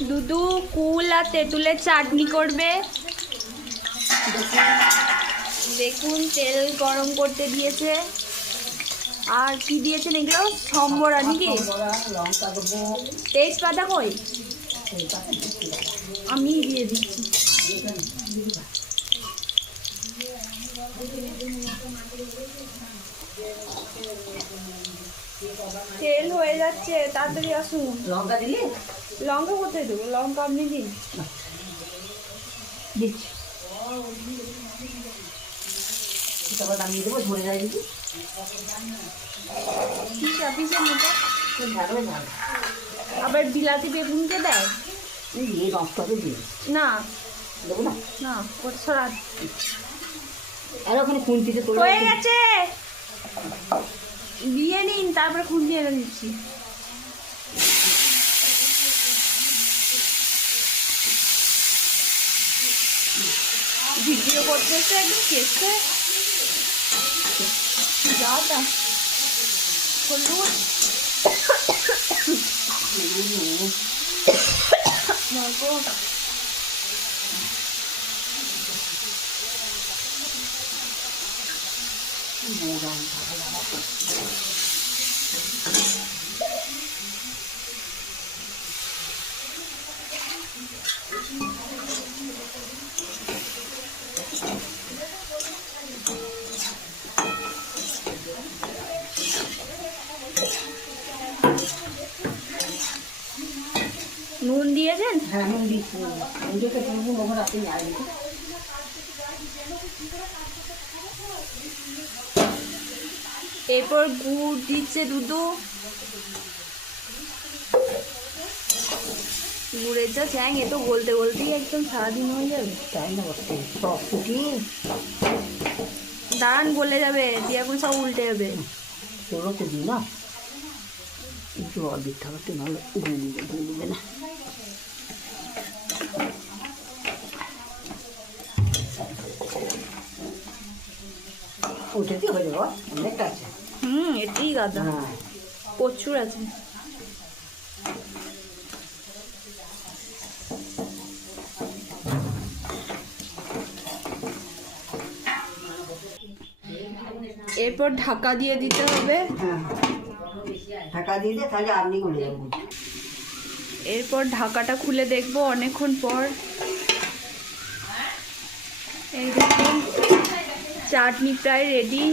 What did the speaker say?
দুদু কুল আর তেঁতুলের চাটনি করবে। দেখুন তেল গরম করতে দিয়েছে। আর কি দিয়েছেন এগুলো? সম্বরা নাকি? তেজপাতা কই? আমি দিয়ে দিচ্ছি। তেল হয়ে যাচ্ছে, তাড়াতাড়ি আসুন। লঙ্কা দিলে? লঙ্কা কোথায় দেবো? লঙ্কা আপনি দিন। দিচ্ছি। তারপর নামিয়ে দেবো, ঝরে যায় দিদি। পিসের মতো ঝাড়বে না। আবার বিলাতি বেগুনকে দেয় এই নষ্ট হবে দিয়ে না? দেবো না। না, ওটা সরা। আর ওখানে খুন্তিতে তোলা হয়ে গেছে, দিয়ে নিন, তারপরে খুন্তি এনে দিচ্ছি। ভিডিও করতেছে একদম কেসে যাটা হলুদ নুন দিয়েছেন? হ্যাঁ নুন দিচ্ছি। নিজেকে তুমি মোহন আপনি আর দিতে। এরপর গুড় দিচ্ছে দুধু। গুড়ের যা চ্যাং, এ তো গলতে গলতেই একদম সারাদিন হয়ে যাবে। তাই না বসতে সব ফুটিয়ে দাঁড়ান, গলে যাবে, দিয়ে এখন সব উল্টে যাবে। তোরও তো দিই না, একটু অর্ধেক থাকতে ভালো গুলবে না। উঠেতে হয়ে যাবো, অনেকটা আছে। এটাই গাদা, হ্যাঁ প্রচুর আছে। এরপর ঢাকা দিয়ে দিতে হবে। হ্যাঁ ঢাকা দিয়ে দে, তাহলে আপনি গলে যাবো। এরপর ঢাকাটা খুলে দেখবো অনেকক্ষণ পর। এই দেখুন চাটনি প্রায় রেডি।